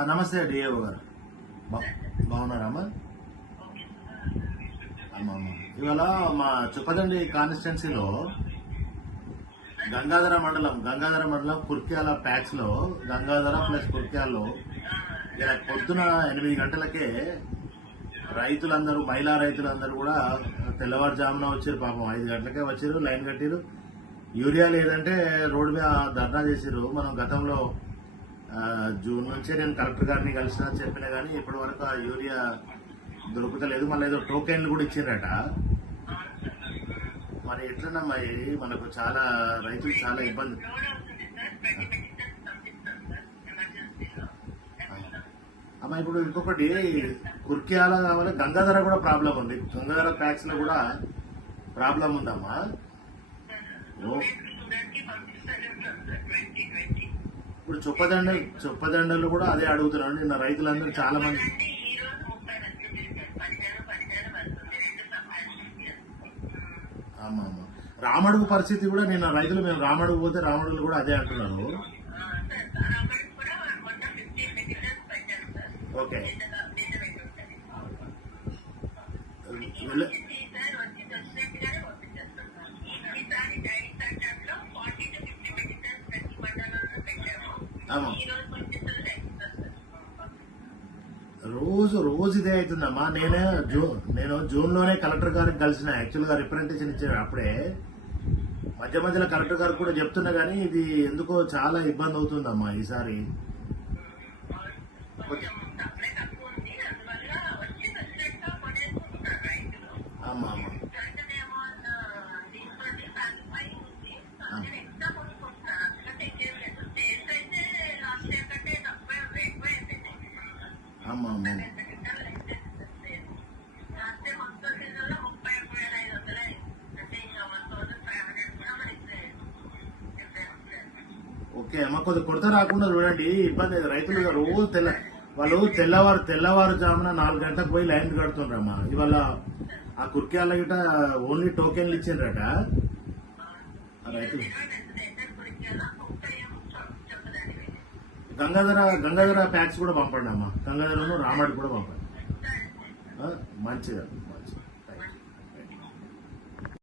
నమస్తే డిఏఓ గారు. బా- అమ్మ? ఇవాళ మా చుప్పదండి కాన్స్టిట్యున్సీలో గంగాధర మండలం గంగాధర మండలం కుర్క్యాల ప్యాక్స్లో గంగాధర ప్లస్ కుర్క్యాల్లో ఇలా పొద్దున ఎనిమిది గంటలకే రైతులందరూ మహిళా రైతులందరూ కూడా తెల్లవారుజామున వచ్చారు పాపం ఐదు గంటలకే వచ్చారు లైన్ కట్టిరు. యూరియా లేదంటే రోడ్డు మీద ధర్నా చేసారు. మనం గతంలో జూన్ నుంచే నేను కలెక్టర్ గారిని కలిసిన చెప్పిన కానీ ఇప్పటి వరకు ఆ యూరియా దొరుకుతలేదు. మళ్ళీ ఏదో టోకెన్లు కూడా ఇచ్చారట మరి ఎట్లనమ్మా ఇది? మనకు చాలా రైతులు చాలా ఇబ్బంది. అమ్మా ఇప్పుడు ఇంకొకటి కుర్కియాల కావాలి గంగాధర కూడా ప్రాబ్లం ఉంది. గంగాధర ప్యాక్స్లో కూడా ప్రాబ్లం ఉందమ్మా. ఇప్పుడు చొప్పదండ చొప్పదండలు కూడా అదే అడుగుతున్నాను నిన్న రైతులందరూ చాలా మంది ఆమా అమ్మా రామడుగు పరిస్థితి కూడా నిన్న రైతులు మేము రామడుగు పోతే రామడుగులు కూడా అదే అంటున్నారు. ఓకే. రోజు రోజు ఇదే అవుతుందమ్మా నేనే జూన్ నేను జూన్లోనే కలెక్టర్ గారికి కలిసిన యాక్చువల్గా రిప్రజెంటేషన్ ఇచ్చాను అప్పుడే. మధ్య మధ్యలో కలెక్టర్ గారికి కూడా చెప్తున్నా కానీ ఇది ఎందుకో చాలా ఇబ్బంది అవుతుందమ్మా ఈసారి. అమ్మా అమ్మా ఓకే అమ్మ కొద్దిగా కొరత రాకుండా చూడండి. ఇబ్బంది లేదు. రైతులు రోజు తెల్ల వాళ్ళు తెల్లవారు తెల్లవారు జామున నాలుగు గంటలకు పోయి లైన్ కడుతుండ్రమ్మా. ఇవాళ ఆ కుర్క్యాల గిట ఓన్లీ టోకెన్లు ఇచ్చిండ్రట. రైతులు. గంగాధర గంగాధర ప్యాక్స్ కూడా పంపండి అమ్మా. గంగాధరను రామడి కూడా పంపండి. మంచిగా మంచిగా